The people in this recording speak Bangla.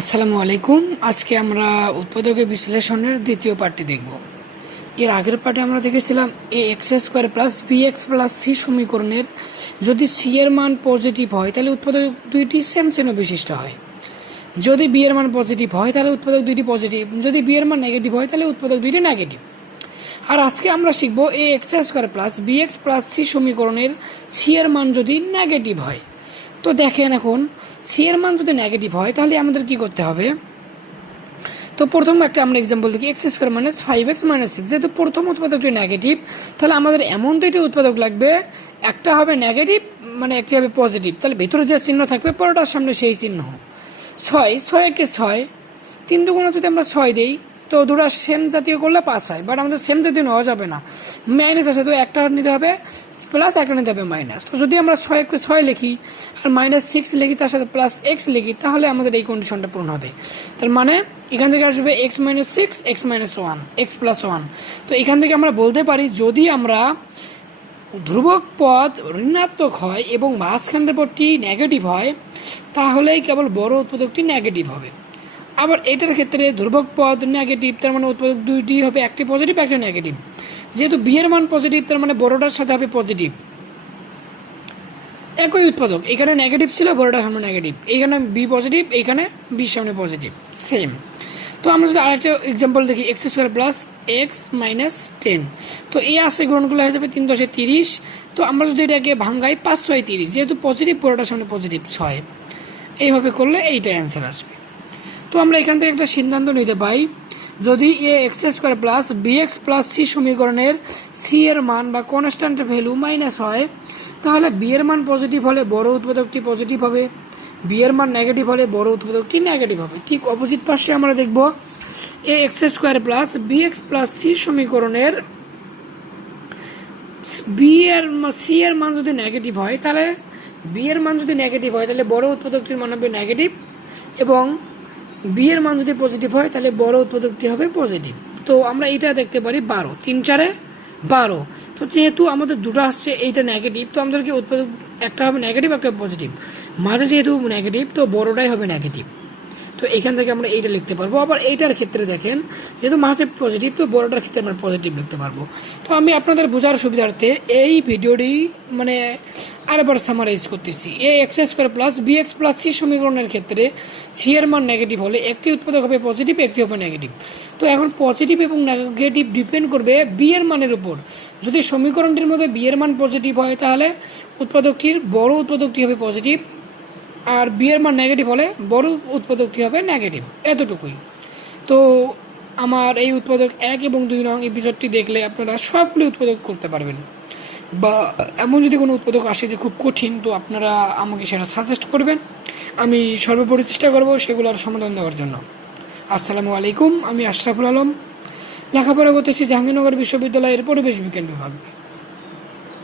আসসালামু আলাইকুম। আজকে আমরা উৎপাদকের বিশ্লেষণের দ্বিতীয় পার্টটি দেখব। এর আগের পার্টে আমরা দেখেছিলাম a x square plus b x plus c সমীকরণের যদি সি এর মান পজিটিভ হয় তাহলে উৎপাদক দুইটি সেম চিহ্ন বিশিষ্ট হয়। যদি বি এর মান পজিটিভ হয় তাহলে উৎপাদক দুইটি পজিটিভ, যদি বি এর মান নেগেটিভ হয় তাহলে উৎপাদক দুইটি নেগেটিভ। আর আজকে আমরা শিখব a x square plus b x plus c সমীকরণের সি এর মান যদি নেগেটিভ হয়। তো দেখেন, এখন সি এর মান যদি নেগেটিভ হয় তাহলে আমাদের কি করতে হবে। তো প্রথম একটা আমরা এক্সাম্পল দেখি, x square minus 5x minus 6। যেহেতু প্রথম উৎপাদকটি নেগেটিভ, তাহলে আমাদের এমন দুইটি উৎপাদক লাগবে, একটা হবে নেগেটিভ মানে একটি হবে পজিটিভ। তাহলে ভেতরে যে চিহ্ন থাকবে পরোটার সামনে সেই চিহ্ন। 6 ছয় 3 দুগুণে যদি আমরা 6 দিই তো দুটো সেম জাতীয় করলে 5 হয়, বাট আমাদের সেম জাতীয় নেওয়া যাবে না, মাইনাস আছে, তো একটা নিতে হবে প্লাস, একটা নিতে হবে মাইনাস। তো যদি আমরা 6 লিখি আর -6 লিখি, তার সাথে প্লাস এক্স লিখি, তাহলে আমাদের এই কন্ডিশনটা পূরণ হবে। তার মানে এখান থেকে আসবে x - 6 x - 1 x + 1। তো এখান থেকে আমরা বলতে পারি, যদি আমরা ধ্রুবক পদ ঋণাত্মক হয় এবং মাঝখানের পদটি নেগেটিভ হয় তাহলেই কেবল বড় উৎপাদকটি নেগেটিভ হবে। আবার এটার ক্ষেত্রে ধ্রুবক পদ নেগেটিভ, তার মানে উৎপাদক দুইটি হবে, একটি পজিটিভ একটা নেগেটিভ। যেহেতু বি এর মান পজিটিভ, তার মানে বড়টার সাথে হবে পজিটিভ। একই উৎপাদক, এখানে নেগেটিভ ছিল, বড়টার সামনে নেগেটিভ, এখানে বি পজিটিভ, এখানে বি সামনে পজিটিভ, সেম। তো আমরা যদি আরেকটা এক্সাম্পল দেখি, x square plus x minus 10। তো এই আসে গ্রহণগুলো হয়ে যাবে 3 × 10 = 30। তো আমরা যদি এটাকে ভাঙ্গাই 5 × 6 = 30, যেহেতু পজিটিভ বড়টার সামনে পজিটিভ 6, এইভাবে করলে এইটা অ্যান্সার আসবে। তো আমরা এখান থেকে একটা সিদ্ধান্ত নিতে পাই, যদি a x square plus b x plus c সমীকরণের সি এর মান বা কনস্ট্যান্ট ভ্যালু মাইনাস হয়, তাহলে বি এর মান পজিটিভ হলে বড় উৎপাদকটি পজিটিভ হবে, বি এর মান নেগেটিভ হলে বড় উৎপাদকটি নেগেটিভ হবে। ঠিক অপোজিট পাশে আমরা দেখব a x square plus b x plus c সমীকরণের সি এর মান যদি নেগেটিভ হয়, তাহলে বি এর মান যদি নেগেটিভ হয় তাহলে বড় উৎপাদকটির মান হবে নেগেটিভ, এবং বি এর মান যদি পজিটিভ হয় তাহলে বড় উৎপাদকটি হবে পজিটিভ। তো আমরা এটা দেখতে পারি 12, 3 × 4 = 12। তো যেহেতু আমাদের দুটো আসছে, এইটা নেগেটিভ, তো আমাদেরকে উৎপাদক একটা হবে নেগেটিভ, একটা পজিটিভ, মাঝে যেহেতু নেগেটিভ তো বড়টাই হবে নেগেটিভ। তো এখান থেকে আমরা এইটা লিখতে পারবো। আবার এইটার ক্ষেত্রে দেখেন, যেহেতু মাঝে পজিটিভ, তো বড়টার ক্ষেত্রে আমরা পজিটিভ লিখতে পারবো। তো আমি আপনাদের বোঝার সুবিধার্থে এই ভিডিওটি মানে আরেকবার সামারাইজ করতেছি। A x square plus b x plus c সমীকরণের ক্ষেত্রে সি এর মান নেগেটিভ হলে একটি উৎপাদক হবে পজিটিভ, একটি হবে নেগেটিভ। তো এখন পজিটিভ এবং নেগেটিভ ডিপেন্ড করবে বি এর মানের উপর। যদি সমীকরণটির মধ্যে বি এর মান পজিটিভ হয় তাহলে উৎপাদকটির বড় উৎপাদকটি হবে পজিটিভ, আর বি এর মান নেগেটিভ হলে বড় উৎপাদকটি হবে নেগেটিভ, এতটুকুই। তো আমার এই উৎপাদক 1 এবং 2 নং এপিসোডটি দেখলে আপনারা সবগুলো উৎপাদক করতে পারবেন, বা এমন যদি কোনো উৎপাদক আসে যে খুব কঠিন, তো আপনারা আমাকে সেটা সাজেস্ট করবেন, আমি সর্বোপরি চেষ্টা করব সেগুলোর সমাধান দেওয়ার জন্য। আসসালামু আলাইকুম, আমি আশরাফুল আলম, লেখাপড়া করতেছি জাহাঙ্গীরনগর বিশ্ববিদ্যালয়ের পরিবেশ বিজ্ঞান বিভাগে।